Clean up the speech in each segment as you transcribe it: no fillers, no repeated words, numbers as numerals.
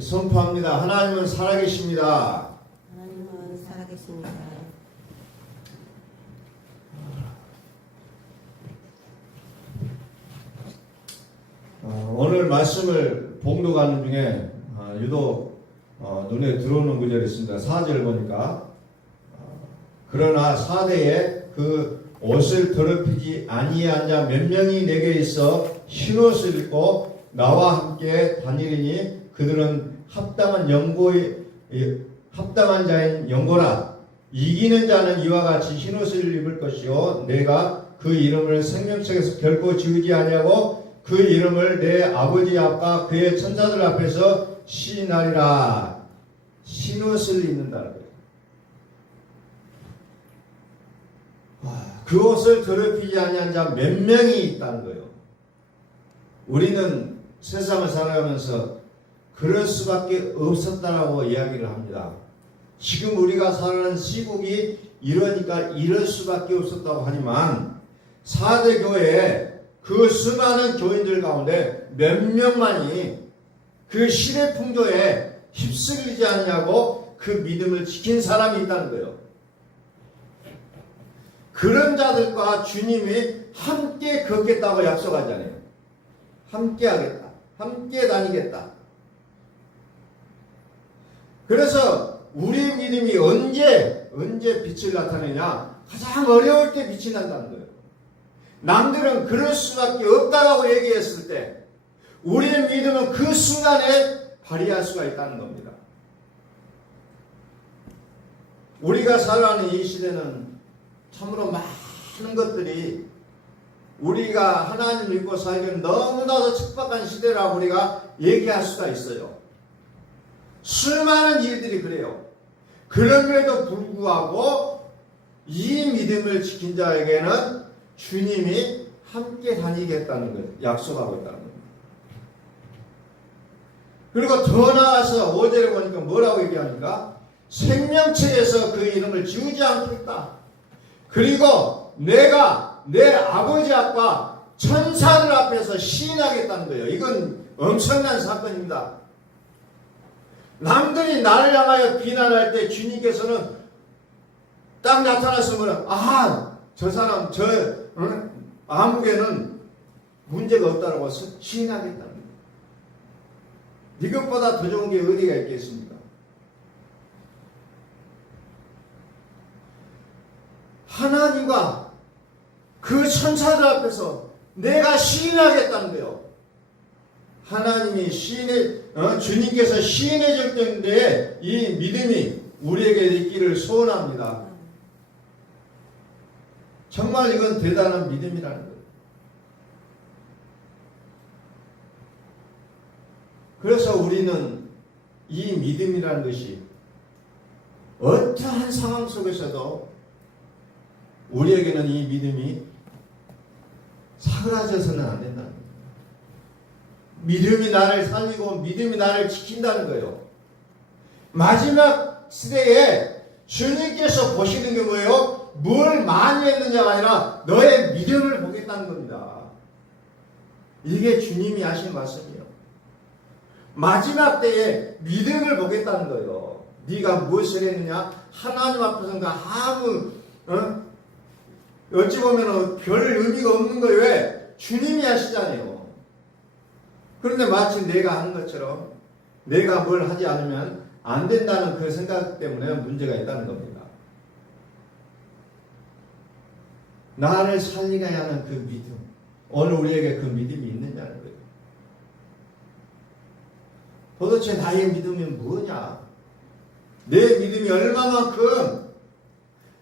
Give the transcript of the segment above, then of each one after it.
선포합니다. 하나님은 살아계십니다. 하나님은 살아계십니다. 오늘 말씀을 봉독하는 중에 유독 눈에 들어오는 구절이 있습니다. 4절 보니까 그러나 사대에 그 옷을 더럽히지 아니한 자 몇 명이 내게 있어 흰옷을 입고 나와 함께 다니리니 그들은 합당한 자인 연고라. 이기는 자는 이와 같이 흰옷을 입을 것이요 내가 그 이름을 생명책에서 결코 지우지 아니하고 그 이름을 내 아버지 앞과 그의 천사들 앞에서 시인하리라. 흰옷을 입는다는 거예요. 그 옷을 더럽히지 아니한 자 몇 명이 있다는 거예요. 우리는 세상을 살아가면서 그럴 수밖에 없었다라고 이야기를 합니다. 지금 우리가 살아가는 시국이 이러니까 이럴 수밖에 없었다고 하지만 4대 교회에 그 수많은 교인들 가운데 몇 명만이 그 시대 풍조에 휩쓸리지 않냐고 그 믿음을 지킨 사람이 있다는 거예요. 그런 자들과 주님이 함께 걷겠다고 약속하잖아요. 함께 하겠다. 함께 다니겠다. 그래서 우리의 믿음이 언제 빛을 나타내냐? 가장 어려울 때 빛이 난다는 거예요. 남들은 그럴 수밖에 없다라고 얘기했을 때 우리의 믿음은 그 순간에 발휘할 수가 있다는 겁니다. 우리가 살아가는 이 시대는 참으로 많은 것들이 우리가 하나님을 믿고 살기는 너무나도 척박한 시대라고 우리가 얘기할 수가 있어요. 수많은 일들이 그래요. 그럼에도 불구하고 이 믿음을 지킨 자에게는 주님이 함께 다니겠다는 걸 약속하고 있다는 겁니다. 그리고 더 나아가서 5절에 보니까 뭐라고 얘기합니까? 생명책에서 그 이름을 지우지 않겠다. 그리고 내가 내 아버지 앞과 천사들 앞에서 시인하겠다는 거예요. 이건 엄청난 사건입니다. 남들이 나를 향하여 비난할 때 주님께서는 딱 나타나서 뭐라, 저 사람, 아무개는 문제가 없다고 시인하겠다는 거예요. 이것보다 더 좋은 게 어디가 있겠습니까? 하나님과 그 천사들 앞에서 내가 시인하겠다는 거예요. 하나님이 주님께서 시인해 줄 때인데 이 믿음이 우리에게 있기를 소원합니다. 정말 이건 대단한 믿음이라는 거예요. 그래서 우리는 이 믿음이라는 것이 어떠한 상황 속에서도 우리에게는 이 믿음이 사그라져서는 안 된다는 거예요. 믿음이 나를 살리고 믿음이 나를 지킨다는 거예요. 마지막 시대에 주님께서 보시는 게 뭐예요? 뭘 많이 했느냐가 아니라 너의 믿음을 보겠다는 겁니다. 이게 주님이 하신 말씀이에요. 마지막 때에 믿음을 보겠다는 거예요. 네가 무엇을 했느냐? 하나님 앞에서가 아무 어찌 보면 별 의미가 없는 거예요. 왜? 주님이 하시잖아요. 그런데 마치 내가 하는 것처럼 내가 뭘 하지 않으면 안 된다는 그 생각 때문에 문제가 있다는 겁니다. 나를 살리게 하는 그 믿음. 오늘 우리에게 그 믿음이 있느냐는 거예요. 도대체 나의 믿음이 뭐냐? 내 믿음이 얼마만큼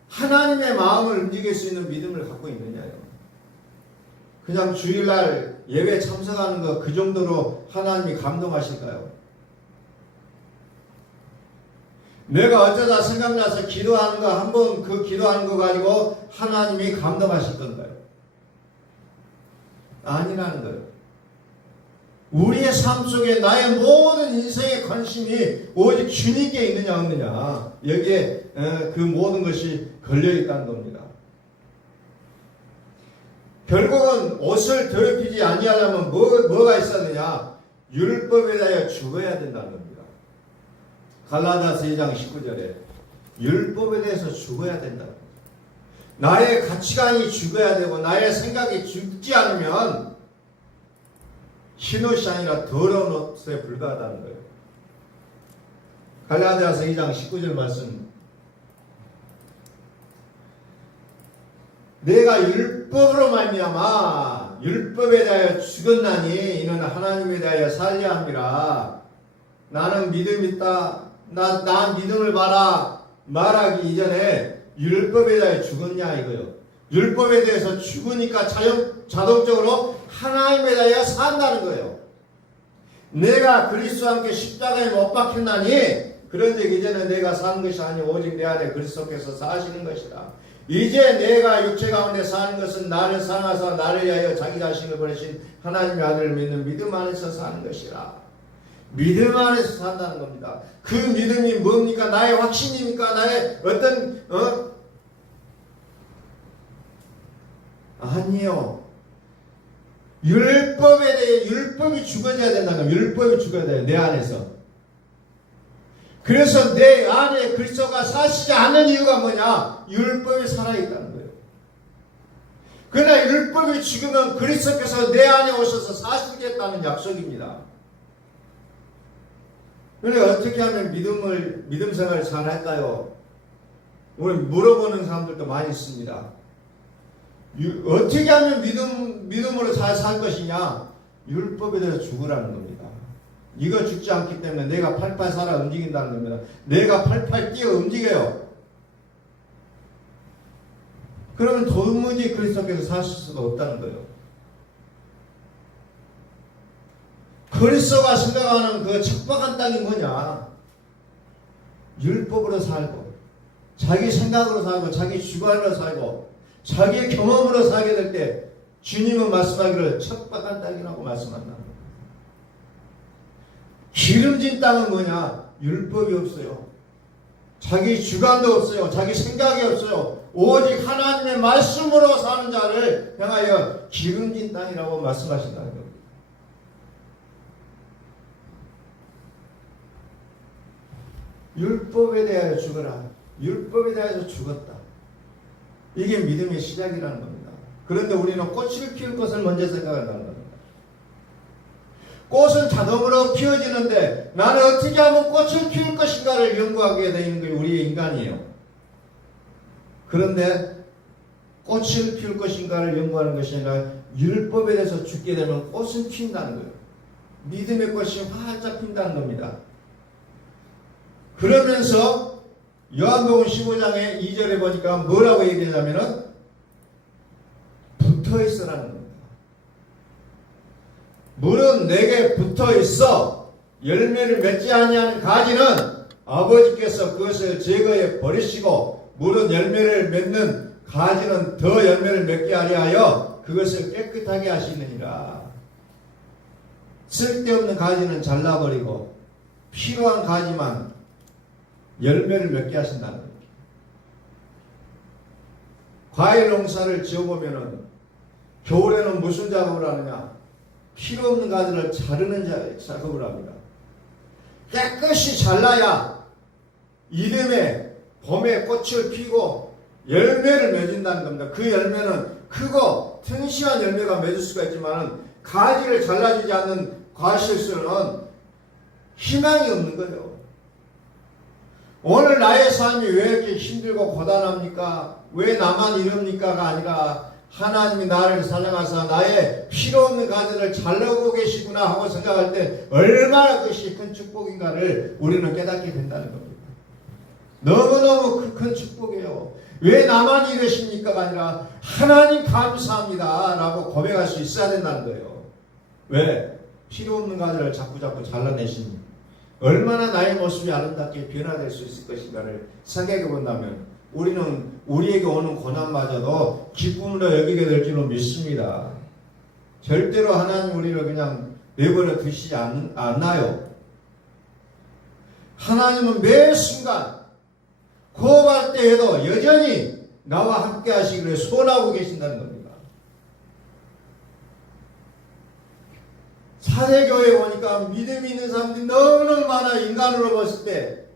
하나님의 마음을 움직일 수 있는 믿음을 갖고 있느냐요. 그냥 주일날 예배 참석하는 거 그 정도로 하나님이 감동하실까요? 내가 어쩌다 생각나서 기도하는 거 한번 그 기도하는 거 가지고 하나님이 감동하실 건가요? 아니라는 거예요. 우리의 삶 속에 나의 모든 인생의 관심이 오직 주님께 있느냐 없느냐 여기에 그 모든 것이 걸려있다는 겁니다. 결국은 옷을 더럽히지 아니하려면 뭐가 있어야 되냐? 율법에 대하여 죽어야 된다는 겁니다. 갈라디아서 2장 19절에 율법에 대해서 죽어야 된다. 나의 가치관이 죽어야 되고 나의 생각이 죽지 않으면 흰옷이 아니라 더러운 옷에 불과하다는 거예요. 갈라디아서 2장 19절 말씀. 내가 율법으로 말미암아 율법에 대하여 죽었나니 이는 하나님에 대하여 살려 함이라. 나는 믿음 있다. 나 믿음을 봐라. 말하기 이전에 율법에 대하여 죽었냐 이거요. 율법에 대해서 죽으니까 자동적으로 하나님에 대하여 산다는 거예요. 내가 그리스도와 함께 십자가에 못 박혔나니 그런즉 이제는 내가 사는 것이 아니오 오직 내 안에 그리스도께서 사시는 것이다. 이제 내가 육체 가운데 사는 것은 나를 사랑하사 나를 위하여 자기 자신을 버리신 하나님의 아들을 믿는 믿음 안에서 사는 것이라. 믿음 안에서 산다는 겁니다. 그 믿음이 뭡니까? 나의 확신입니까? 나의 어떤 아니요. 율법에 대해 율법이 죽어져야 된다는 거예요. 율법이 죽어야 돼요. 내 안에서. 그래서 내 안에 그리스도가 사시지 않는 이유가 뭐냐? 율법이 살아있다는 거예요. 그러나 율법이 죽으면 그리스도께서 내 안에 오셔서 사시겠다는 약속입니다. 그러니까 어떻게 하면 믿음 생활을 잘 할까요? 우리 물어보는 사람들도 많이 있습니다. 어떻게 하면 믿음으로 잘 살 것이냐? 율법에 대해서 죽으라는 겁니다. 이거 죽지 않기 때문에 내가 팔팔 살아 움직인다는 겁니다. 내가 팔팔 뛰어 움직여요. 그러면 도무지 그리스도께서 사실 수가 없다는 거예요. 그리스도가 생각하는 그 척박한 땅이 뭐냐? 율법으로 살고 자기 생각으로 살고 자기 주관으로 살고 자기의 경험으로 살게 될 때 주님은 말씀하기를 척박한 땅이라고 말씀한다. 기름진 땅은 뭐냐? 율법이 없어요. 자기 주관도 없어요. 자기 생각이 없어요. 오직 하나님의 말씀으로 사는 자를 향하여 기름진 땅이라고 말씀하신다는 겁니다. 율법에 대하여 죽어라. 율법에 대하여 죽었다. 이게 믿음의 시작이라는 겁니다. 그런데 우리는 꽃을 피울 것을 먼저 생각한다는 겁니다. 꽃은 자동으로 피어지는데 나는 어떻게 하면 꽃을 피울 것인가를 연구하게 되는 게 우리의 인간이에요. 그런데 꽃을 피울 것인가를 연구하는 것이 아니라 율법에 대해서 죽게 되면 꽃은 핀다는 거예요. 믿음의 꽃이 활짝 핀다는 겁니다. 그러면서 요한복음 15장의 2절에 보니까 뭐라고 얘기하냐면은 붙어있으라는 겁니다. 물은 내게 붙어있어 열매를 맺지 아니하는 가지는 아버지께서 그것을 제거해 버리시고 물은 열매를 맺는 가지는 더 열매를 맺게 하려 하여 그것을 깨끗하게 하시느니라. 쓸데없는 가지는 잘라버리고 필요한 가지만 열매를 맺게 하신다는 거예요. 과일 농사를 지어보면은 겨울에는 무슨 작업을 하느냐? 필요 없는 가지를 자르는 작업을 합니다. 깨끗이 잘라야 이듬해 봄에 꽃을 피고 열매를 맺는다는 겁니다. 그 열매는 크고 튼실한 열매가 맺을 수가 있지만 가지를 잘라주지 않는 과실수는 희망이 없는 거예요. 오늘 나의 삶이 왜 이렇게 힘들고 고단합니까? 왜 나만 이럽니까가 아니라 하나님이 나를 사랑하사 나의 필요 없는 가지를 잘라보고 계시구나 하고 생각할 때 얼마나 그것이 큰 축복인가를 우리는 깨닫게 된다는 겁니다. 너무너무 큰 축복이에요. 왜 나만 이러십니까가 아니라 하나님 감사합니다 라고 고백할 수 있어야 된다는 거예요. 왜? 필요 없는 가지를 자꾸 잘라내시니 얼마나 나의 모습이 아름답게 변화될 수 있을 것인가를 생각해 본다면 우리는 우리에게 오는 고난마저도 기쁨으로 여기게 될 줄로 믿습니다. 절대로 하나님 우리를 그냥 내버려 두시지 않나요? 하나님은 매 순간 고업할 때에도 여전히 나와 함께 하시기를 소원하고 계신다는 겁니다. 사대교회에 보니까 믿음이 있는 사람들이 너무너무 많아. 인간으로 봤을 때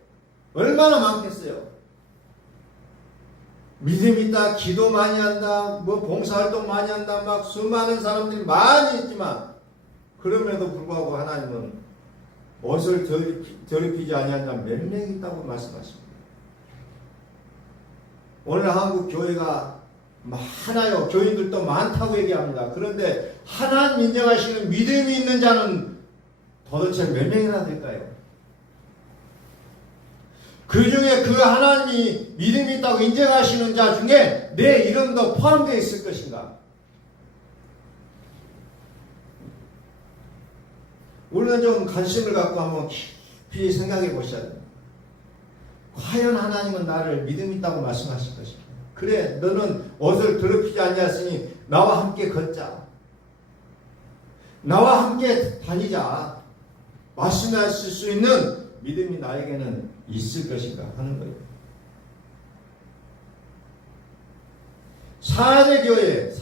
얼마나 많겠어요. 믿음 있다, 기도 많이 한다, 뭐 봉사활동 많이 한다, 막 수많은 사람들이 많이 있지만 그럼에도 불구하고 하나님은 옷을 더럽히지 아니한 자 몇 명 있다고 말씀하십니다. 오늘 한국 교회가 많아요. 교인들도 많다고 얘기합니다. 그런데 하나님 인정하시는 믿음이 있는 자는 도대체 몇 명이나 될까요? 그 중에 그 하나님이 믿음이 있다고 인정하시는 자 중에 내 이름도 포함되어 있을 것인가? 우리는 좀 관심을 갖고 한번 깊이 생각해 보셔야 됩니다. 과연 하나님은 나를 믿음 있다고 말씀하실 것인가? 그래, 너는 옷을 더럽히지 아니하였으니 나와 함께 걷자. 나와 함께 다니자. 말씀하실 수 있는 믿음이 나에게는 있을 것인가 하는 거예요. 사제교회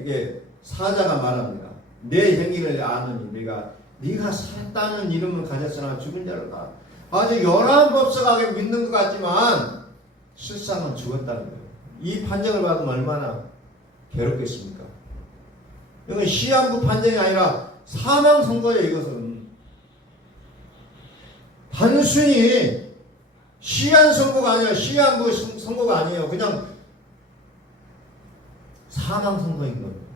이게 사자가 말합니다. 내 행위를 아는 네가 살았다는 이름을 가졌으나 죽은 자로다. 아주 요란법석하게 믿는 것 같지만 실상은 죽었다는 거예요. 이 판정을 받으면 얼마나 괴롭겠습니까? 이건 시한부 판정이 아니라 사망 선고예요. 이것은 단순히 시한 선고가 아니라 시한부 선고가 아니에요. 그냥 사망 선고인 겁니다.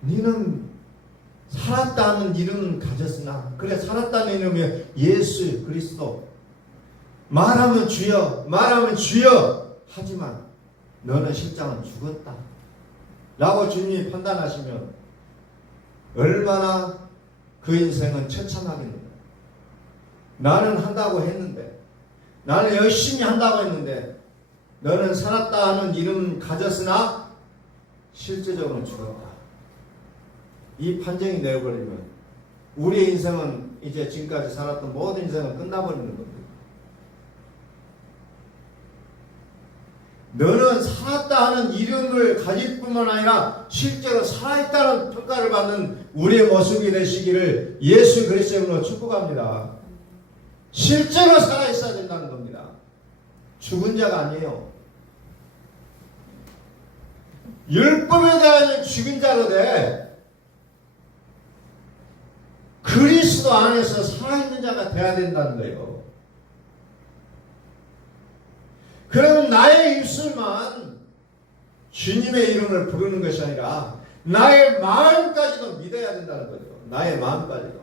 너는 살았다는 이름은 가졌으나, 그래, 살았다는 이름이 예수 그리스도, 말하면 주여 하지만 너는 실상은 죽었다 라고 주님이 판단하시면 얼마나 그 인생은 처참하겠는가. 나는 한다고 했는데, 나는 열심히 한다고 했는데 너는 살았다 하는 이름 가졌으나 실제적으로는 죽었다. 이 판정이 내어버리면 우리의 인생은 이제 지금까지 살았던 모든 인생은 끝나버리는 겁니다. 너는 살았다 하는 이름을 가질 뿐만 아니라 실제로 살아있다는 평가를 받는 우리의 모습이 되시기를 예수 그리스도의 이름으로 축복합니다. 실제로 살아있어야 된다는 겁니다. 죽은 자가 아니에요. 율법에 대한 죽은 자로 돼 그리스도 안에서 살아있는 자가 돼야 된다는 거예요. 그러면 나의 입술만 주님의 이름을 부르는 것이 아니라 나의 마음까지도 믿어야 된다는 거죠. 나의 마음까지도.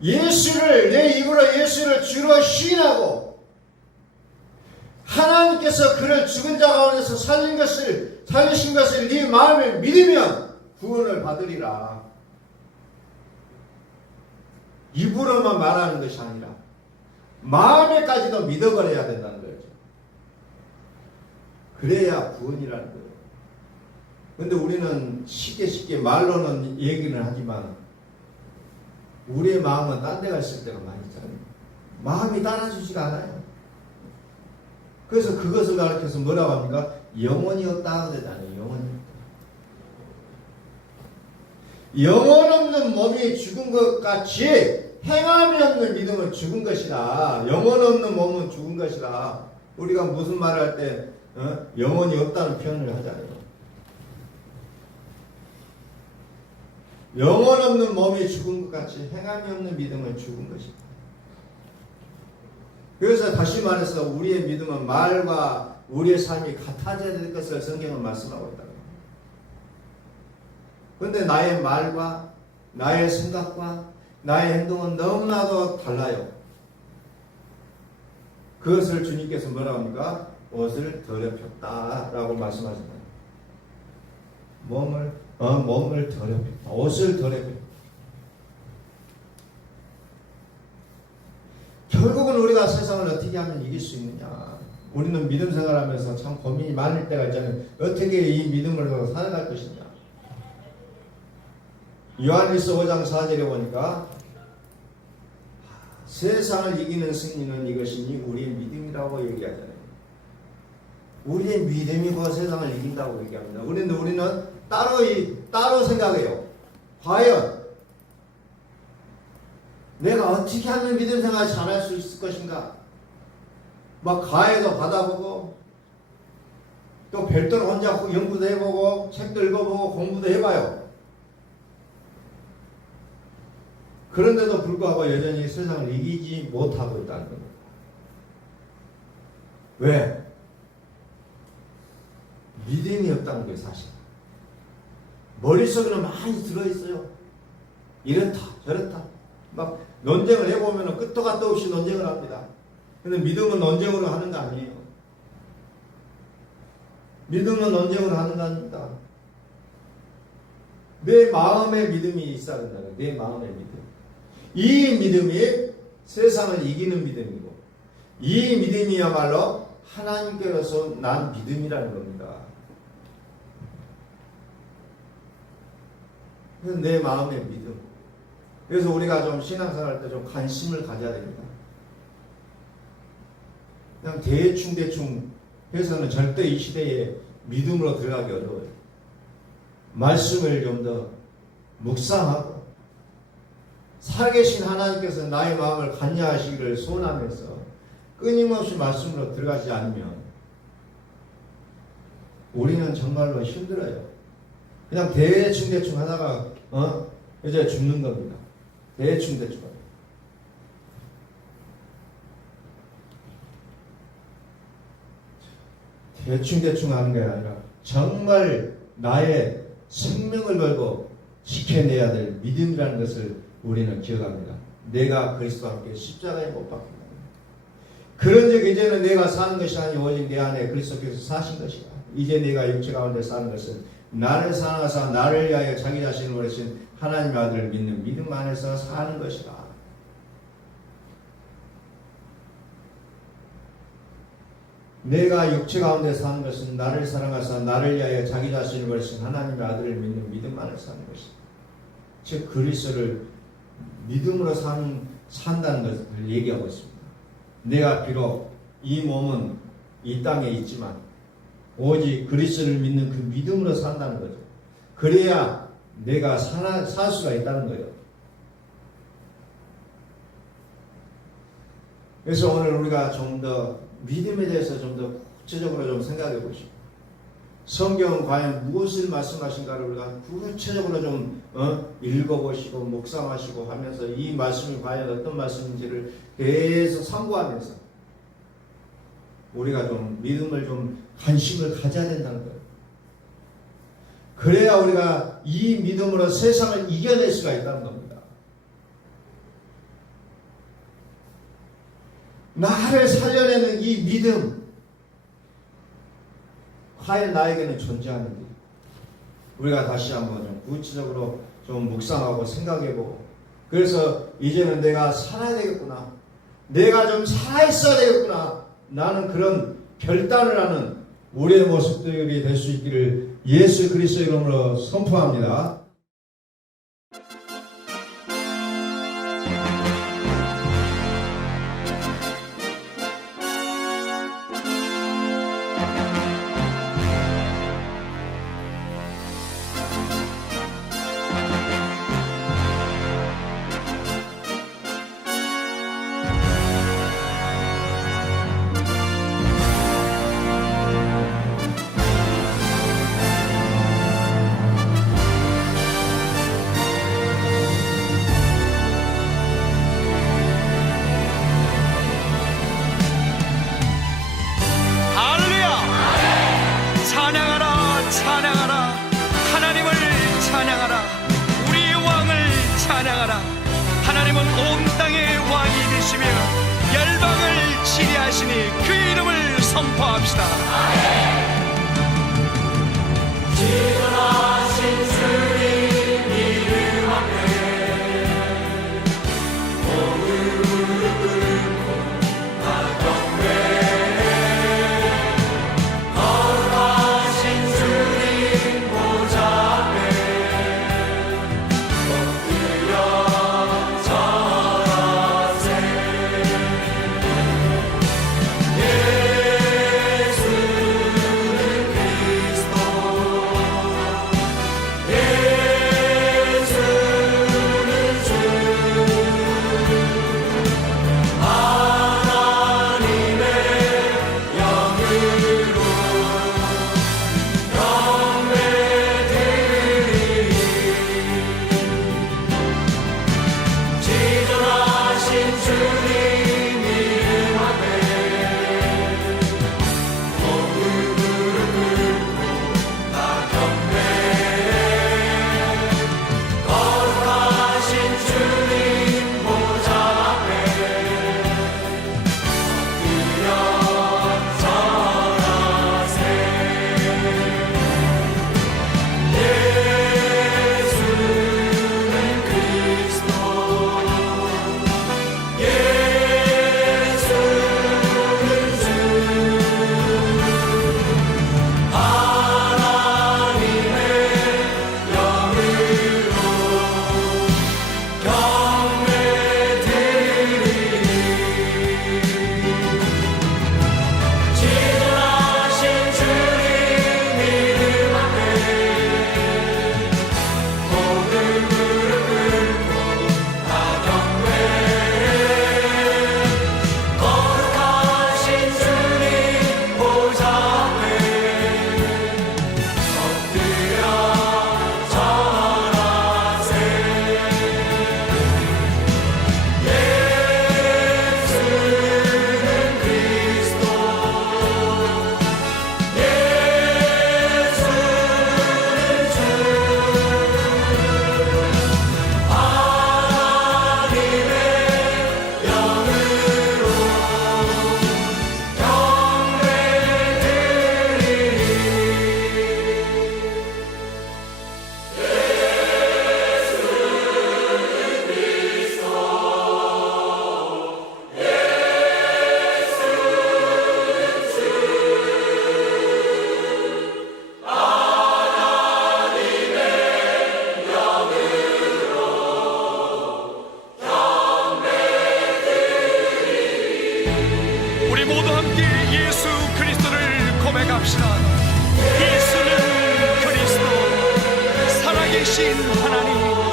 내 입으로 예수를 주로 시인하고 하나님께서 그를 죽은 자 가운데서 살리신 것을 네 마음에 믿으면 구원을 받으리라. 입으로만 말하는 것이 아니라 마음에까지도 믿어버려야 된다는 거죠. 그래야 구원이라는 거예요. 그런데 우리는 쉽게 말로는 얘기는 하지만 우리의 마음은 딴 데가 있을 때가 많이 있잖아요. 마음이 따라주지가 않아요. 그래서 그것을 가르쳐서 뭐라고 합니까? 영혼이 없다 하잖아요. 영혼이 없다. 영혼 없는 몸이 죽은 것 같이 행함이 없는 믿음은 죽은 것이다. 영혼 없는 몸은 죽은 것이다. 우리가 무슨 말을 할 때 영혼이 없다는 표현을 하잖아요. 영혼 없는 몸이 죽은 것 같이 행함이 없는 믿음은 죽은 것이다. 그래서 다시 말해서 우리의 믿음은 말과 우리의 삶이 같아져야 될 것을 성경은 말씀하고 있다. 그런데 나의 말과 나의 생각과 나의 행동은 너무나도 달라요. 그것을 주님께서 뭐라고 합니까? 옷을 더럽혔다라고 말씀하셨나요? 몸을 더럽혔다. 옷을 더럽혔다. 결국은 우리가 세상을 어떻게 하면 이길 수 있느냐? 우리는 믿음 생활하면서 참 고민이 많을 때가 있잖아요. 어떻게 이 믿음으로 살아갈 것이냐? 요한일서 5장 4절에 보니까 세상을 이기는 승리는 이것이니 우리의 믿음이라고 얘기하잖아요. 우리의 믿음이 그 세상을 이긴다고 얘기합니다. 그런데 우리는 따로 생각해요. 과연 내가 어떻게 하면 믿음 생활 잘할 수 있을 것인가? 막 과외도 받아보고 또 별도로 혼자 연구도 해보고 책도 읽어보고 공부도 해봐요. 그런데도 불구하고 여전히 세상을 이기지 못하고 있다는 겁니다. 왜? 믿음이 없다는 게 사실. 머릿속에는 많이 들어있어요. 이렇다 저렇다 막 논쟁을 해보면 끝도 갓도 없이 논쟁을 합니다. 근데 믿음은 논쟁으로 하는 거 아니에요. 믿음은 논쟁으로 하는 거 아닙니다. 내 마음의 믿음이 있어야 된다. 내 마음의 믿음. 이 믿음이 세상을 이기는 믿음이고 이 믿음이야말로 하나님께로서 난 믿음이라는 겁니다. 그래서 내 마음의 믿음. 그래서 우리가 좀 신앙생활 때 좀 관심을 가져야 됩니다. 그냥 대충 해서는 절대 이 시대에 믿음으로 들어가기 어려워요. 말씀을 좀 더 묵상하고 살아계신 하나님께서 나의 마음을 관여하시기를 소원하면서 끊임없이 말씀으로 들어가지 않으면 우리는 정말로 힘들어요. 그냥 대충 하다가 이제 죽는 겁니다. 대충 하는 게 아니라 정말 나의 생명을 걸고 지켜내야 될 믿음이라는 것을 우리는 기억합니다. 내가 그리스도와 함께 십자가에 못 박힌다. 그런즉 이제는 내가 사는 것이 아니오 오직 내 안에 그리스도께서 사신 것이다. 이제 내가 육체 가운데 사는 것은 나를 사랑하사 나를 위하여 자기 자신을 버리신 하나님의 아들을 믿는 믿음 안에서 사는 것이다. 내가 육체 가운데 사는 것은 나를 사랑하사 나를 위하여 자기 자신을 버리신 하나님의 아들을 믿는 믿음 안에서 사는 것이다. 즉 그리스도를 믿음으로 산다는 것을 얘기하고 있습니다. 내가 비록 이 몸은 이 땅에 있지만 오직 그리스도를 믿는 그 믿음으로 산다는 거죠. 그래야 내가 살 수가 있다는 거예요. 그래서 오늘 우리가 좀 더 믿음에 대해서 좀 더 구체적으로 좀 생각해 보시고 성경은 과연 무엇을 말씀하신가를 우리가 구체적으로 좀 읽어보시고 묵상하시고 하면서 이 말씀이 과연 어떤 말씀인지를 계속 참고하면서 우리가 좀 믿음을 좀 관심을 가져야 된다는 거예요. 그래야 우리가 이 믿음으로 세상을 이겨낼 수가 있다는 겁니다. 나를 살려내는 이 믿음 과연 나에게는 존재하는지 우리가 다시 한번 좀 구체적으로 좀 묵상하고 생각해보고 그래서 이제는 내가 살아야 되겠구나. 내가 좀 살아있어야 되겠구나. 나는 그런 결단을 하는 우리의 모습들이 될 수 있기를 예수 그리스도의 이름으로 선포합니다. 하나님은 온 땅의 왕이 되시며 열방을 치리하시니 그 이름을 선포합시다. 지존하신 주님 이름 앞에 모두 무릎 꿇고 다 경배해. 거룩하신 주님 보좌 앞에 엎드려 절하세. 예수 그리스도를 고백합시다. 예수는 그리스도, 살아계신 하나님,